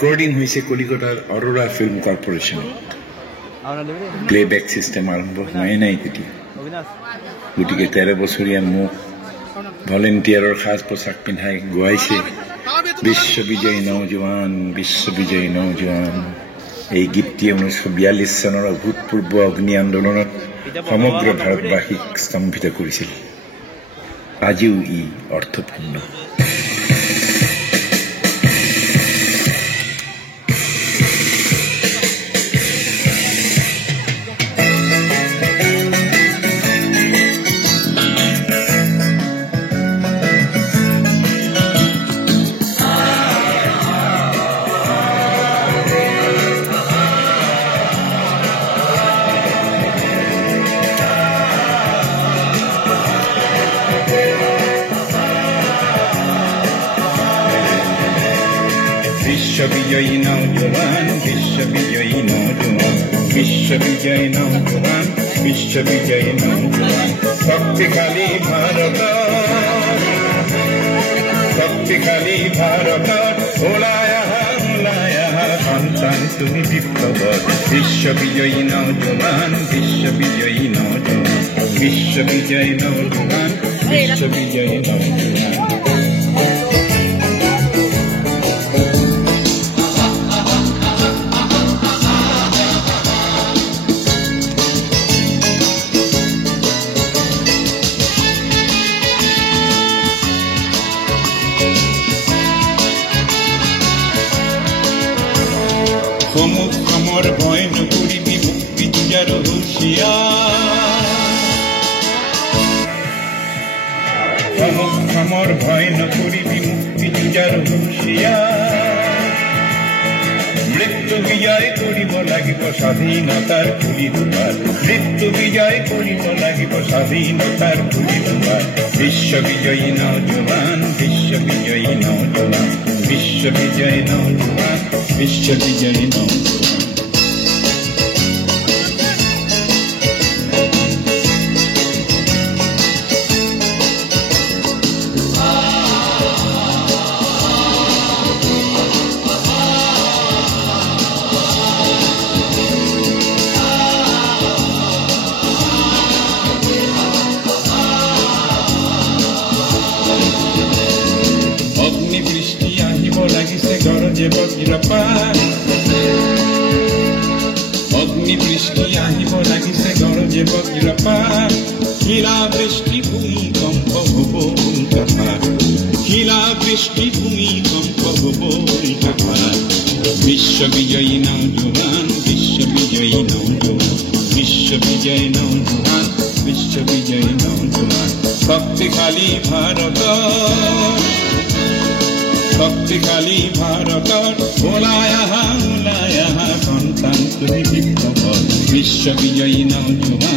recording হয়েছে কলিকাতাৰ Aurora film corporation playback system আৰম্ভ হয় নাই তেতিয়া গতিকে 13 বছৰীয়া মোক ভলেণ্টিয়াৰৰ সাজ পোছাক পিন্ধাই গোৱাইছে বিশ্ববিজয়ী নৌজোৱান এই গীতটিয়ে 1942 চনৰ অভূতপূৰ্ব অগ্নি আন্দোলনত সমগ্ৰ ভাৰতবাসীক স্তম্ভিত কৰিছিল আজিও ই অৰ্থপূৰ্ণ বিশ্ববিজয়ী নৌজোয়ান শক্তিশালী ভাৰতৰ ওলাই আহা সন্তান তুমি বিপ্লৱৰ বিশ্ববিজয়ী নৌজোৱান সমুখৰ ভয় নকৰিবি মুক্তি যুঁজাৰ হুঁচিয়াৰ মৃত্যু বিজয় কৰিব লাগিব স্বাধীনতাৰ পুলি দুৱাৰ বিশ্ববিজয়ী নৌজোৱান অগ্নিবৃষ্টি আহিব লাগিছে গৰজে বজ্ৰপাত শিলাবৃষ্টি ভূমিকম্প হ'ব উল্কাপাত বিশ্ববিজয়ী নৌজোৱান শক্তিশালী ভাৰতৰ ওলাই আহা সন্তান তুমি বিপ্লৱৰ বিশ্ববিজয়ী নৌজোৱান